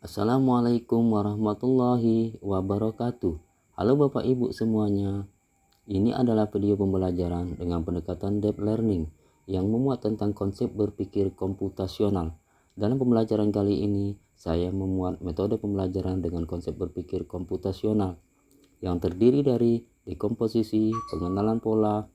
Assalamualaikum warahmatullahi wabarakatuh. Halo Bapak Ibu semuanya. Ini adalah video pembelajaran dengan pendekatan deep learning yang memuat tentang konsep berpikir komputasional. Dalam pembelajaran kali ini, saya memuat metode pembelajaran dengan konsep berpikir komputasional yang terdiri dari dekomposisi, pengenalan pola,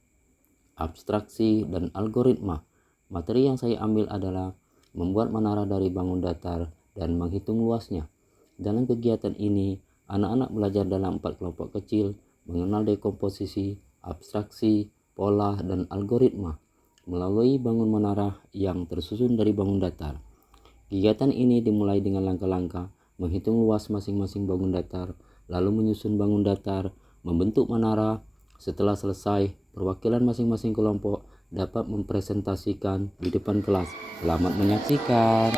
abstraksi, dan algoritma. Materi yang saya ambil adalah membuat menara dari bangun datar dan menghitung luasnya. Dalam kegiatan ini, anak-anak belajar dalam 4 kelompok kecil mengenal dekomposisi, abstraksi, pola, dan algoritma melalui bangun menara yang tersusun dari bangun datar. Kegiatan ini dimulai dengan langkah-langkah menghitung luas masing-masing bangun datar, lalu menyusun bangun datar, membentuk menara. Setelah selesai, perwakilan masing-masing kelompok dapat mempresentasikan di depan kelas. Selamat menyaksikan.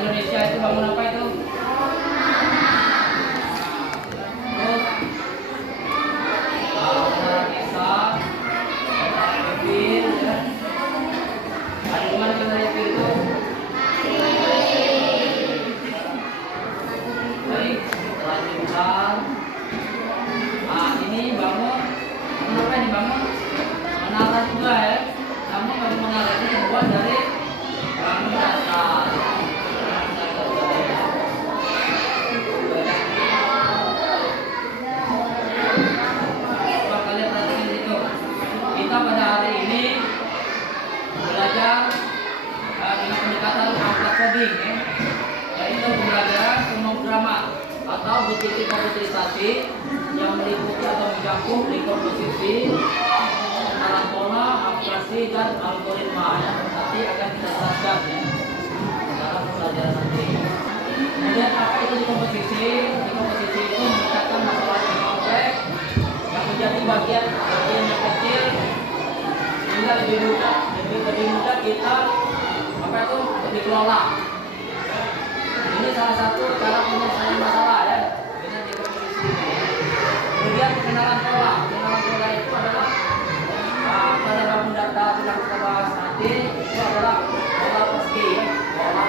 Indonesia itu bangun apa itu? Bangunan desa, Ipin, ya. Ada di mana kita Ipin itu? Baik, lanjutkan. Ini bangun. Kenapa ini bangun? Menara juga ya. Namun bangun menara ini terbuat dari bangun dasar. coding ya, yaitu pembelajaran fonograma atau bukti komputerisasi yang meliputi atau mencakup dekomposisi, pengenalan pola, aplikasi dan algoritma ya. Nanti akan kita jelaskan ya dalam pembelajaran nanti. Kemudian apa itu dekomposisi? Dekomposisi itu merupakan masalah yang kompleks yang menjadi bagian yang kecil sehingga lebih mudah kita apa itu dikelola. Ini salah satu cara penyelesaian masalah ya dengan dekomposisi ini. Kemudian pengenalan pola. Pengenalan pola itu adalah pada bangun data yang kita bahas nanti itu adalah pola persegi ya. Pola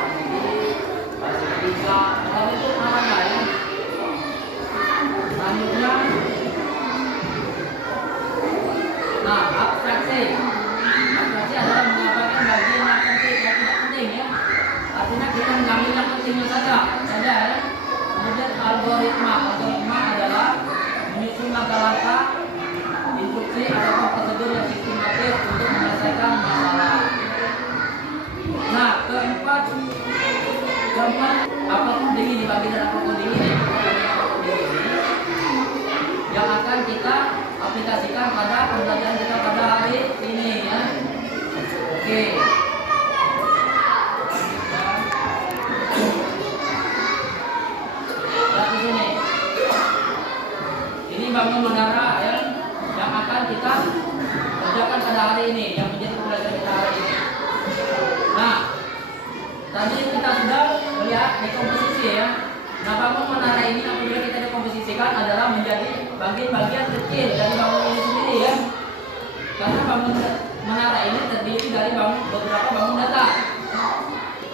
persegi pola itu namanya ya. Selanjutnya, nah abstraksi. Abstraksi adalah mengabaikan bagian yang penting yang tidak penting ya. Artinya kita mengambil yang pentingnya saja ya. Kemudian algoritma adalah menyusun langkah-langkah, instruksi atau prosedur yang sistematis untuk menyelesaikan masalah. Nah, keempat apa coding ini bagian apa coding ini yang akan kita aplikasikan pada pembelajaran kita pada hari ini ya. Oke. Ini bangun menara ya yang akan kita kerjakan pada hari ini, yang menjadi pembelajaran kita hari ini. Nah, tadi kita sudah melihat dekomposisi ya. Nah, bangun menara ini apabila kita dekomposisikan adalah menjadi bagian-bagian kecil dari bangun ini sendiri ya. Karena bangun menara ini terdiri dari beberapa bangun data.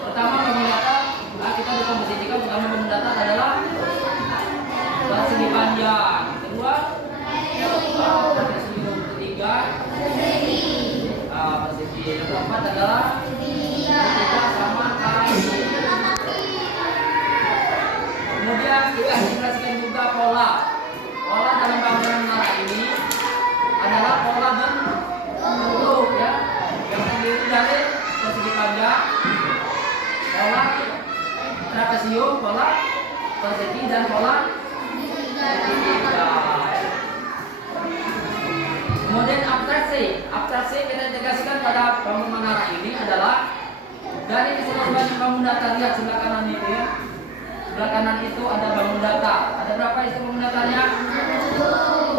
Pertama bangun data, kita dekomposisikan. Pertama bangun data adalah persegi panjang. Kedua persegi. Ketiga persegi. Yang keempat adalah segitiga sama kaki. Kemudian kita integrasikan juga pola. Pola dalam bangunan menara ini adalah pola bentuk ya, yang terdiri dari persegi panjang, pola trapesium, pola persegi dan pola segitiga. Kemudian abstraksi kita integrasikan pada bangun menara ini adalah dari keseluruhan bangun data. Lihat sebelah kanan itu ya. Sebelah kanan itu ada bangun data. Ada berapa isi bangun datanya?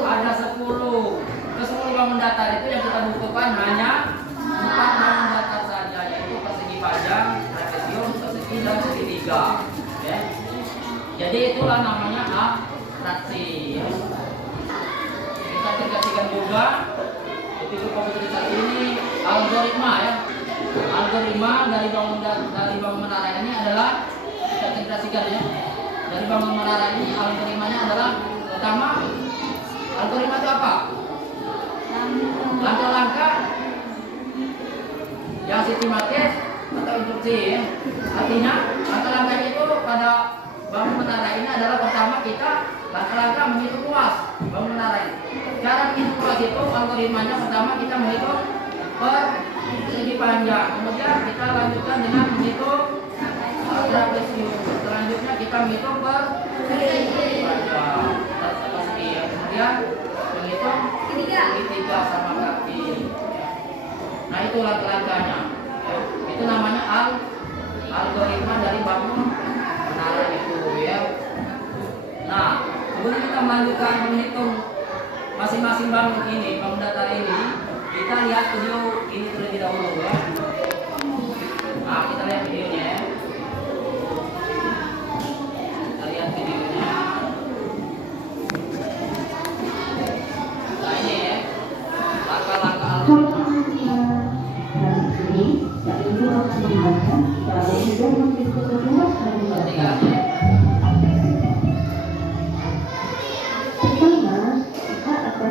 Ada 10. Ke 10 bangun data itu yang kita butuhkan hanya 4 bangun data saja, yaitu persegi panjang, trapesium, persegi dan segitiga. Ya. Jadi itulah namanya abstraksi. Ya. Kita aplikasikan juga itu komputerisasi ini algoritma ya. Algoritma dari bangun menara ini adalah kita integrasikan ya. Dari bangun menara ini algoritmanya adalah pertama, algoritma itu apa? Langkah-langkah yang sistematis atau instruksi ya. Artinya langkah-langkahnya itu pada bangun menara ini adalah pertama kita langkah-langkah menghitung luas bangun menara ini. Cara menghitung luas itu algoritmanya pertama kita menghitung persegi panjang, kemudian kita lanjutkan dengan menghitung trapesium, selanjutnya kita menghitung persegi panjang, kemudian menghitung segitiga sama kaki. Nah itu langkah-langkahnya ya. Itu namanya algoritma dari bangun menara itu ya. Nah kemudian kita melanjutkan menghitung masing-masing bangun ini, bangun data ini. Kita lihat video ini terlebih dahulu ya. Nah kita lihat videonya ya. Kita lihat videonya. Nah ini ya, langkah-langkah algoritma.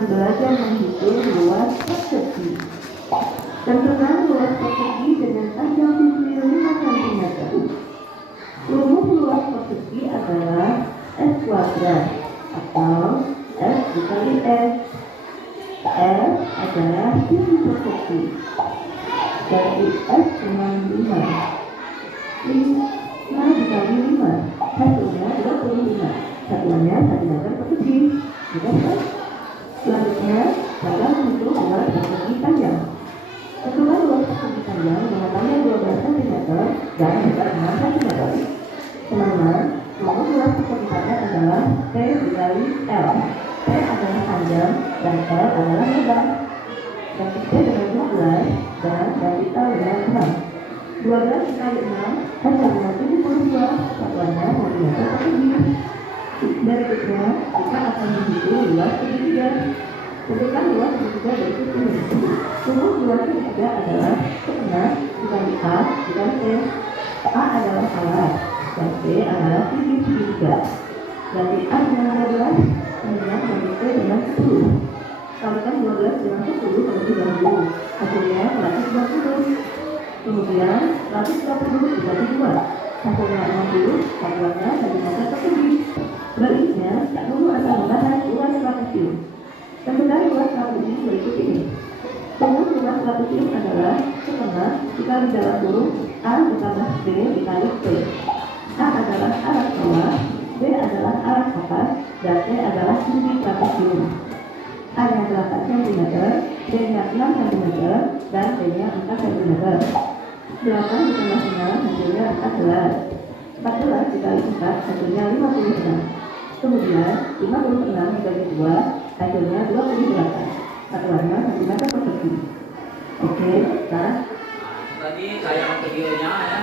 Belajar menghitung luas persegi. Tentukan luas persegi dengan panjang sisi 5 cm. Rumus luas persegi adalah S kuadrat atau S dikali S. S adalah sisi persegi. Jadi S cuma 5. 5 dikali 5 hasilnya 25. Satuannya 1 meter persegi. Mudah kan? Selanjutnya, cara menghitung luas persegi panjang. Tentukan luas persegi panjang dengan panjang 12 cm dan lebar 6 cm. Teman-teman, rumus luas persegi panjang adalah T dikali L. T adalah panjang dan L adalah lebar. Ganti T dengan 12 dan ganti L dengan 6. 12 dikali 6 hasilnya 72. Satuannya cm persegi. Berikutnya, kita akan menghitung luas segitiga. Tentukan luas segitiga berikut ini. Rumus luas segitiga adalah setengah dikali A dikali T. A adalah alat dan T adalah sisi segitiga. Ganti A dengan 12, kemudian ganti T dengan 10. Kalikan 12 dengan 10 terlebih dahulu. Hasilnya 120. Kemudian 120 dibagi 2. Hasilnya 60. Satuannya cm persegi. Berikutnya, dulu akan membahas luas trapesium. Tentukan luas trapesium berikut ini. Rumus luas trapesium adalah setengah dikali dalam kurung A ditambah B dikali T. A adalah alat bawah, B adalah alat atas, dan T adalah sisi trapesium. A nya 8 cm, B nya 6 cm, dan T nya 4 cm. 8 ditambah 6 hasilnya 14. 14 dikali 4 hasilnya 56. Kemudian 56 dibagi 2 hasilnya 28. Satuannya cm persegi. Oke, sekarang Tadi tayangan videonya ya.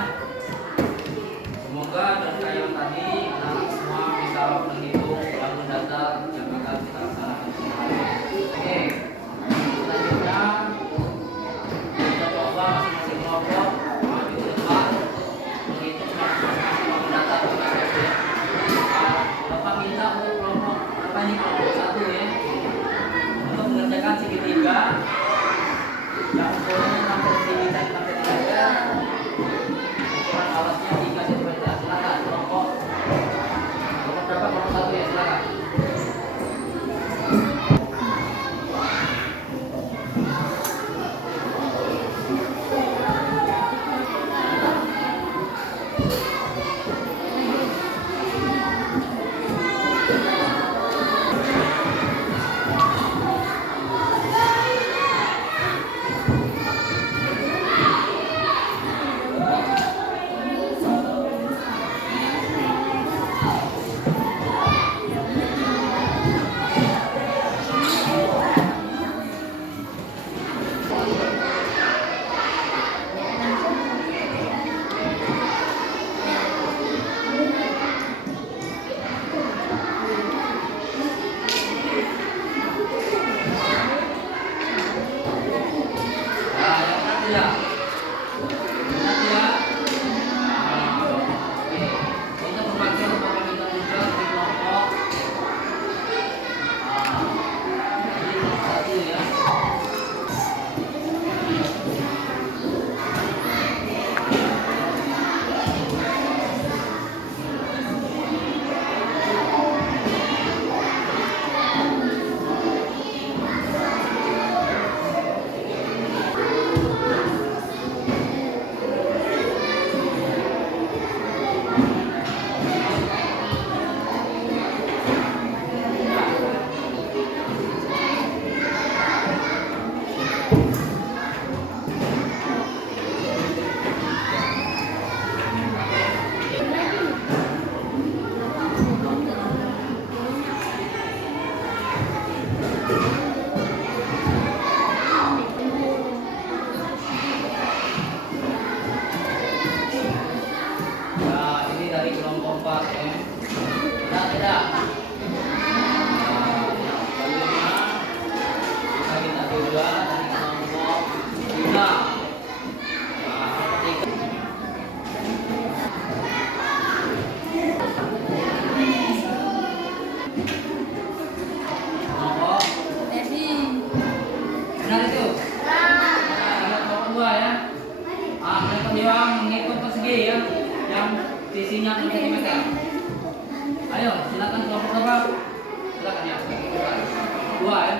Semoga dari tayangan tadi anak semua bisa menghitung dan mendata yang akan kita laksanakan sehari. Oke, selanjutnya kita coba masing-masing kelompok maju ke depan menghitung dan mendata tugas ya. Bapak minta untuk kelompok apa ini kelompok 1 ya, untuk mengerjakan segitiga yang ukurannya sampai sini dan sampai 3 meter, ukuran alasnya 3 cm. Silakan kelompok berapa? Kelompok 1 ya, silakan. Sisinya 6 cm. Ayo, silakan kelompok berapa? Silakan ya. 2 ya.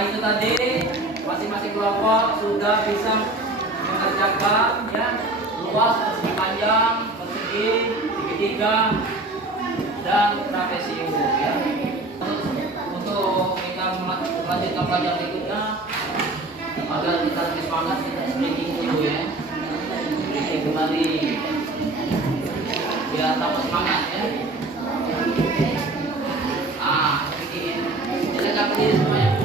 itu tadi masing-masing kelompok sudah bisa mengerjakan ya luas, persegi panjang, persegi segitiga dan trapesium ya. Untuk kita melanjutkan pelajaran berikutnya agar kita lebih semangat, kita speaking dulu ya. Speaking kembali biar tambah semangat ya. Speaking ya. Silakan berdiri semuanya.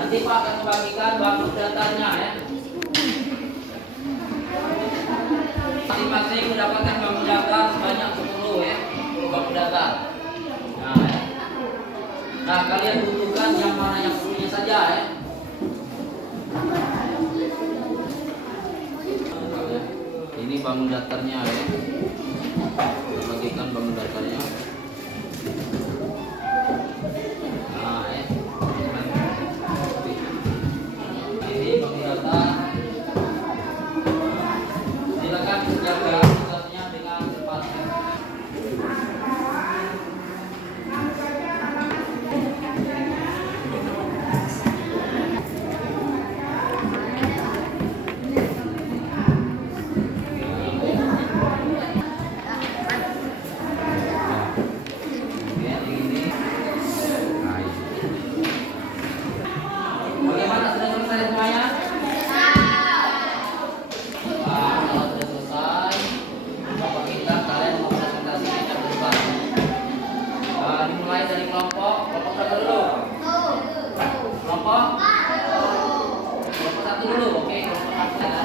Nanti Pak akan membagikan bangun datanya ya. Masing-masing mendapatkan bangun data sebanyak 10 ya, 10 bangun data. Nah, ya. Nah, kalian butuhkan yang mana yang perlunya saja ya. Ini bangun datarnya ya. Bagikan bangun datarnya. Nah, ya. Ini bangun data. Silakan jaga tugasnya dengan cepat. Bagaimana, sudah selesai semuanya? Kalau sudah selesai, Bapak minta kalian mempresentasikan yang depan. Dimulai dari kelompok berapa dulu? Kelompok? Kelompok 1 dulu, oke, kelompok 1 ya.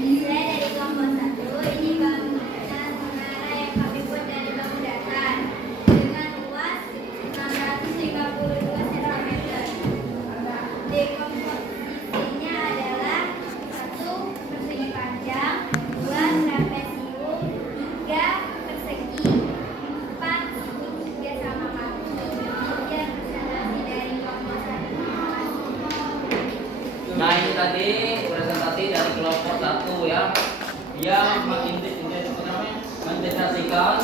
Saya dari kelompok 1, ini bangunan menara yang kami buat dari bambu datar dengan luas 652 cm. Dekomposisinya adalah 1 persegi panjang, 2 trapesium, 3 persegi, 4 segitiga sama kaki. Kemudian presentasi dari kelompok 1. Nah, ini tadi presentasi dari kelompok 1 ya. Dia mendedikasikan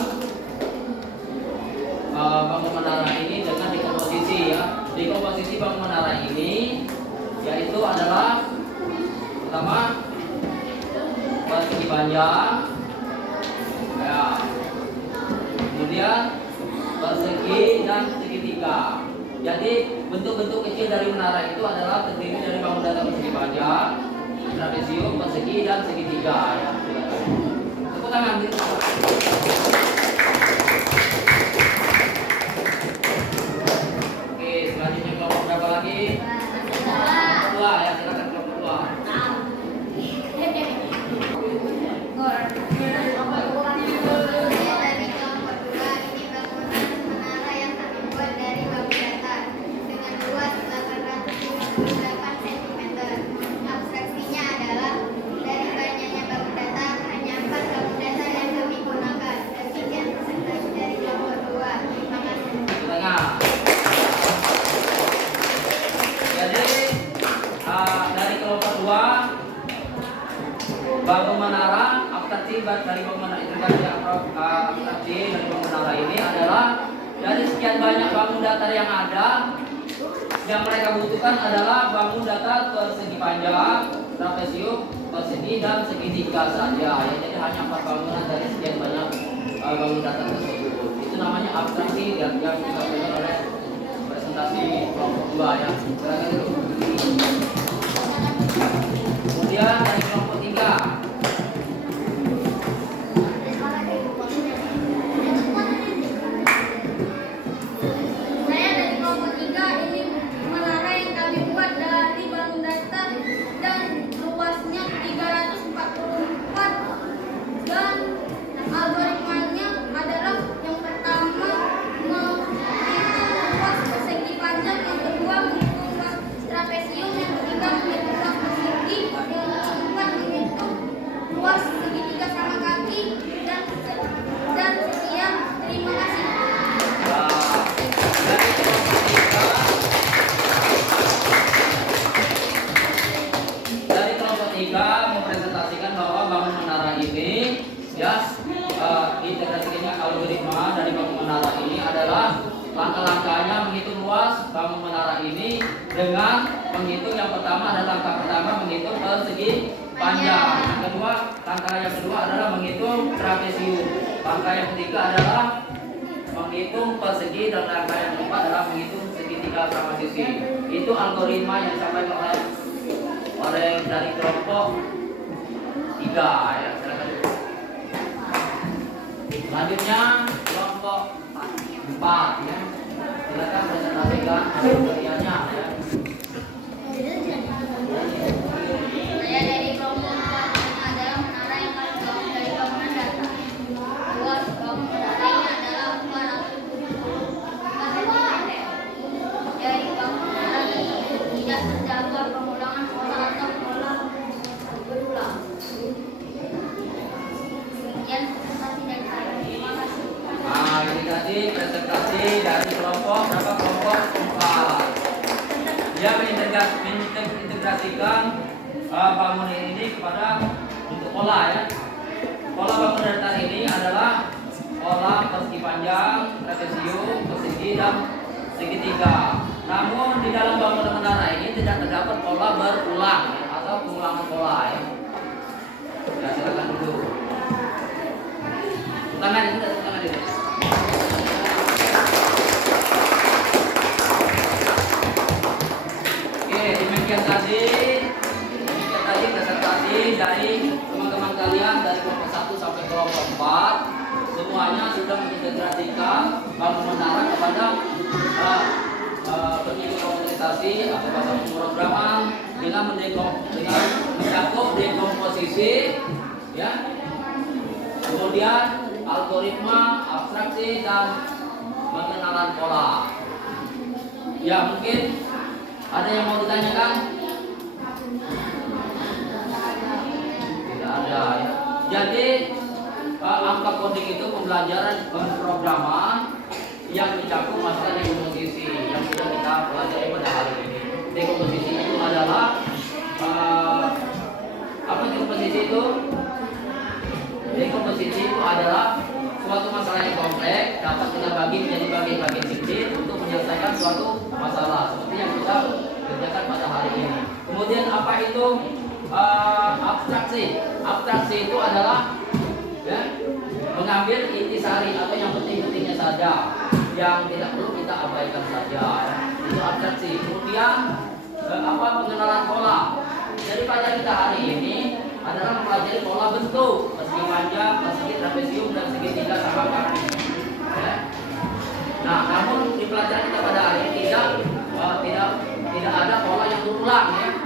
bangun menara ini dengan dekomposisi ya. Dekomposisi bangun menara ini yaitu adalah pertama persegi panjang ya, kemudian persegi dan segitiga. Jadi bentuk-bentuk kecil dari menara itu adalah terdiri dari bangun datar persegi panjang, trapesium, persegi dan segitiga ya. Tepuk tangan. Oke, selanjutnya kelompok berapa lagi? Kelompok 2 ya, silakan kelompok 2. Dari kelompok 2, ini bangunan menara yang kami buat dari bambu datar dengan luas 858 cm. Abstraksinya adalah dari banyaknya bambu datar hanya 4 bambu datar yang kami gunakan. Demikian presentasi dari kelompok 2. Terima kasih. Tengah. Jadi dari kelompok 2 bangun menara, abstraksi dari bangun menara itu abstraksi dari bangun menara ini adalah dari sekian banyak bangun datar yang ada, yang mereka butuhkan adalah bangun datar persegi panjang, trapesium, persegi dan segitiga saja. Ya, jadi hanya 4 bangunan dari sekian banyak bangunan datar tersebut. Itu namanya abstraksi yang disampaikan oleh presentasi kelompok 2 ya. Silakan dulu. Kemudian dari kelompok 3. Saya dari kelompok 3, ini menara yang kami buat dari bangun datar dan luasnya 344 dan algoritmanya adalah yang pertama menghitung luas persegi panjang, yang kedua menghitung luas trapesium, yang ketiga menghitung luas persegi, yang keempat menghitung luas segitiga sama kaki dan sekian. Terima kasih. Dari kelompok 3 mempresentasikan bahwa bangun menara ini ya integrasinya algoritma dari bangun menara ini adalah langkah-langkahnya menghitung luas bangun menara ini dengan menghitung yang pertama adalah langkah pertama menghitung persegi panjang, yang kedua langkah yang kedua adalah menghitung trapesium, langkah yang ketiga adalah menghitung persegi, dan langkah yang keempat adalah menghitung segitiga sama sisi. Itu algoritma yang disampaikan oleh dari kelompok 3 ya. Silakan. Selanjutnya kelompok 4 ya. Silakan presentasikan karyanya ya. Saya dari kelompok 4, ini adalah menara yang kami bangun dari bangunan datar. Luas bangun menara ini adalah 474 cm. Dari bangun menara tersebut tidak terdapat pengulangan pola atau pola berulang. Sekian presentasi dari saya. Terima kasih. Nah, ini tadi presentasi dari kelompok berapa? Kelompok 4. Dia mengintegrasikan bangunan ini kepada bentuk pola ya. Pola bangunan datar ini adalah pola persegi panjang, trapesium, persegi dan segitiga. Namun di dalam bangunan menara ini tidak terdapat pola berulang ya, atau pengulangan pola ya. Ya, silakan dulu. Tangan itu, tangan itu. Oke, demikian tadi presentasi dari teman-teman kalian dari kelompok 1 sampai kelompok 4. Semuanya sudah mengintegrasikan bangun menara kepada pengikut organisasi atau bahasa pemrograman dengan mencakup dekomposisi ya. Kemudian algoritma, abstraksi, dan pengenalan pola. Ya, mungkin ada yang mau ditanyakan? Tidak ada ya. Jadi angka coding itu pembelajaran pemrograman yang mencakup masalah dekomposisi yang sudah kita pelajari pada hari ini. Dekomposisi itu adalah apa dekomposisi itu? Dekomposisi itu adalah suatu masalah yang kompleks dapat kita bagi menjadi bagian-bagian kecil untuk menyelesaikan suatu masalah seperti yang kita kerjakan pada hari ini. Kemudian apa itu abstraksi? Abstraksi itu adalah ya, mengambil intisari atau yang penting-pentingnya saja, yang tidak perlu kita abaikan saja ya. Itu abstraksi. Kemudian pengenalan pola. Jadi pada kita hari ini adalah mempelajari pola bentuk persegi panjang, persegi trapesium, dan segitiga sama kaki ya. Nah, namun di pelajaran kita pada hari ini tidak ada pola yang berulang ya.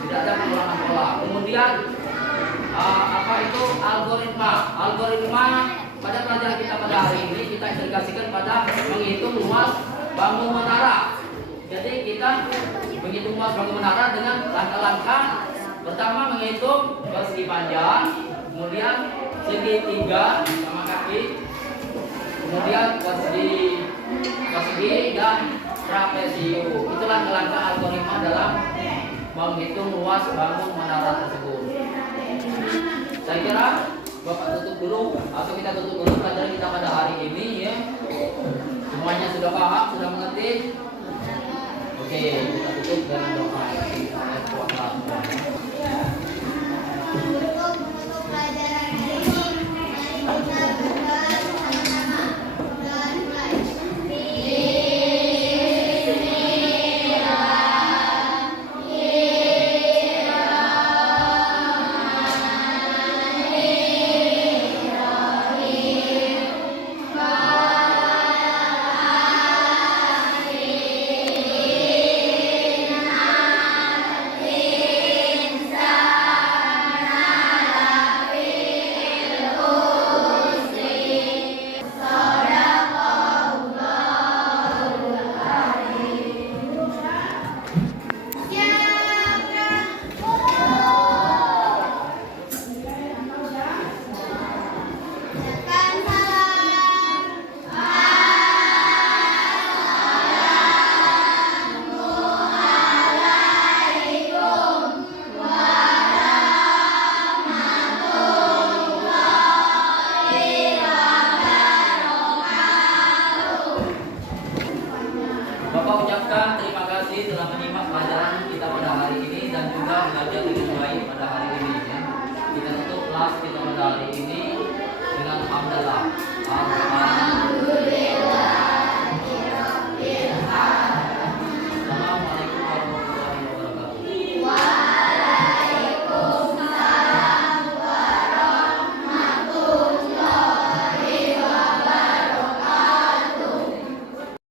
Tidak ada pengulangan pola. Kemudian apa itu algoritma? Algoritma pada pelajaran kita pada hari ini kita integrasikan pada menghitung luas bangun menara. Jadi kita menghitung luas bangun menara dengan langkah-langkah. Pertama menghitung persegi panjang, kemudian segitiga sama kaki, kemudian persegi dan trapesium. Itulah langkah algoritma dalam menghitung luas bangun menara tersebut. Saya kira Bapak tutup dulu atau kita tutup dulu pelajaran kita pada hari ini ya. Semuanya sudah paham, sudah mengerti? Oke, kita tutup dengan doa. kasih telah menyimak pelajaran kita pada hari ini dan juga belajar dengan baik pada hari ini. Ya. Kita tutup kelas kita pada hari ini dengan hamdalah.